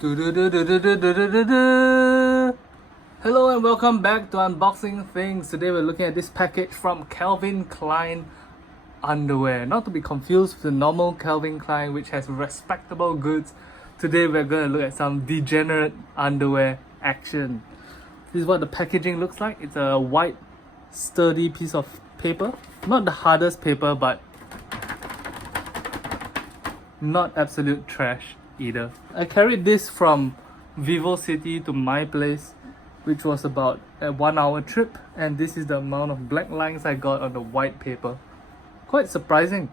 Do-do-do-do-do-do-do-do-do. Hello and welcome back to Unboxing Things. Today we're looking at this package from Calvin Klein Underwear. Not to be confused with the normal Calvin Klein, which has respectable goods. Today we're going to look at some degenerate underwear action. This is what the packaging looks like. It's a white, sturdy piece of paper. Not the hardest paper, but not absolute trash either. I carried this from Vivo City to my place, which was about a 1 hour trip, and this is the amount of black lines I got on the white paper. Quite surprising.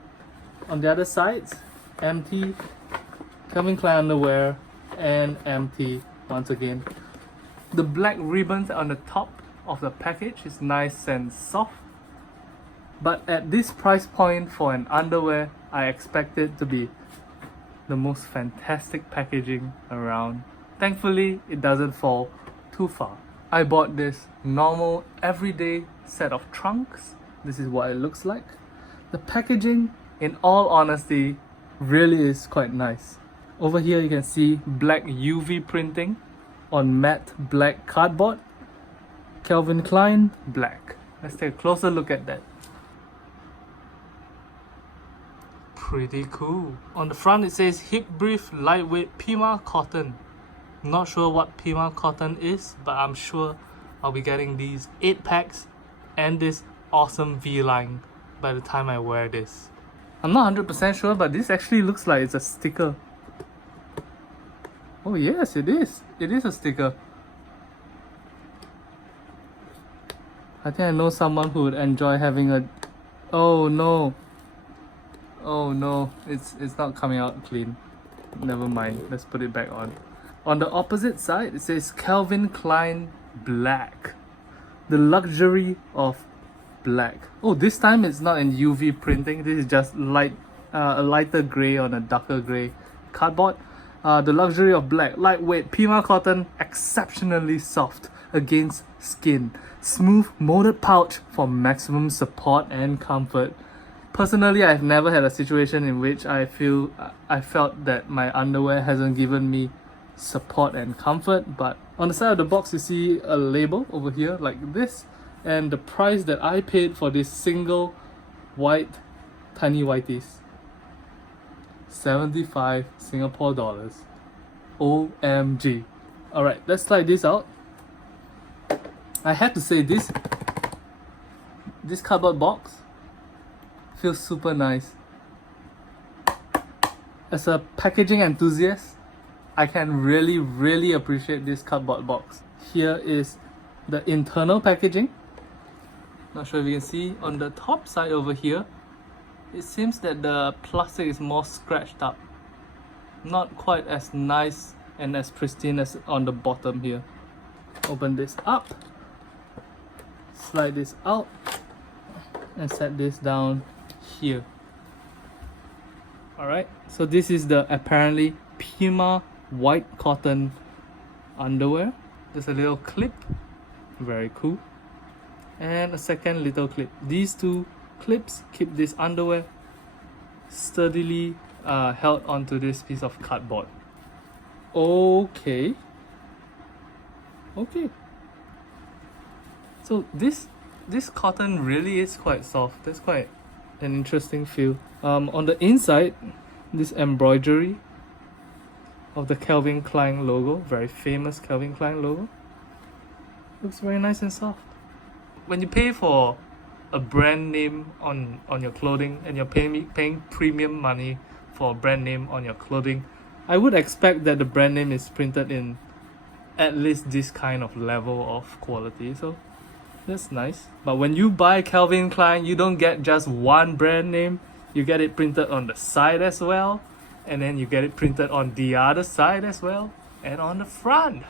On the other sides, empty Calvin Klein Underwear and empty once again. The black ribbons on the top of the package is nice and soft, but at this price point for an underwear, I expect it to be the most fantastic packaging around. Thankfully, it doesn't fall too far. I bought this normal everyday set of trunks. This is what it looks like. The packaging, in all honesty, really is quite nice. Over here you can see black UV printing on matte black cardboard. Calvin Klein black. Let's take a closer look at that. Pretty cool. On the front it says hip brief lightweight Pima cotton. Not sure what Pima cotton is, but I'm sure I'll be getting these 8 packs and this awesome V-line by the time I wear this. I'm not 100% sure, but this actually looks like it's a sticker. Oh yes, it is. It is a sticker. I think I know someone who would enjoy having a... Oh no. Oh no, it's not coming out clean. Never mind, let's put it back on. On the opposite side, it says Calvin Klein Black. The luxury of black. Oh, this time it's not in UV printing. This is just a lighter grey on a darker grey cardboard. The luxury of black. Lightweight Pima cotton, exceptionally soft against skin. Smooth molded pouch for maximum support and comfort. Personally, I've never had a situation in which I felt that my underwear hasn't given me support and comfort, but on the side of the box you see a label over here like this, and the price that I paid for this single white tiny whiteys, 75 Singapore dollars. OMG. Alright, let's try this out. I have to say this cardboard box feels super nice. As a packaging enthusiast, I can really appreciate this cardboard box. Here is the internal packaging. Not sure if you can see on the top side over here. It seems that the plastic is more scratched up. Not quite as nice and as pristine as on the bottom here. Open this up. Slide this out. And set this down here. Alright, so this is the apparently Pima white cotton underwear. There's a little clip, very cool, and a second little clip. These two clips keep this underwear sturdily held onto this piece of cardboard. Okay, so this cotton really is quite soft. That's quite an interesting feel. On the inside, this embroidery of the Calvin Klein logo, very famous Calvin Klein logo, looks very nice and soft. When you pay for a brand name on your clothing and you're paying premium money for a brand name on your clothing, I would expect that the brand name is printed in at least this kind of level of quality, so that's nice. But when you buy Calvin Klein, you don't get just one brand name. You get it printed on the side as well, and then you get it printed on the other side as well, and on the front.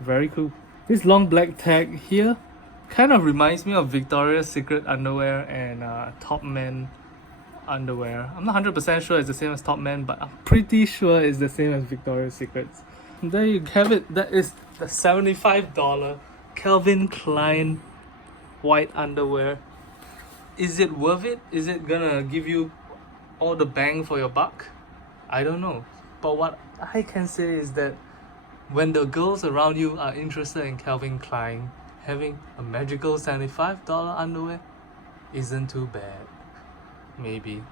Very cool. This long black tag here kind of reminds me of Victoria's Secret underwear and Topman underwear. I'm not 100% sure it's the same as Topman, but I'm pretty sure it's the same as Victoria's Secrets. And there you have it. That is the $75 Calvin Klein white underwear. Is it worth it? Is it gonna give you all the bang for your buck? I don't know. But what I can say is that when the girls around you are interested in Calvin Klein, having a magical $75 underwear isn't too bad. Maybe.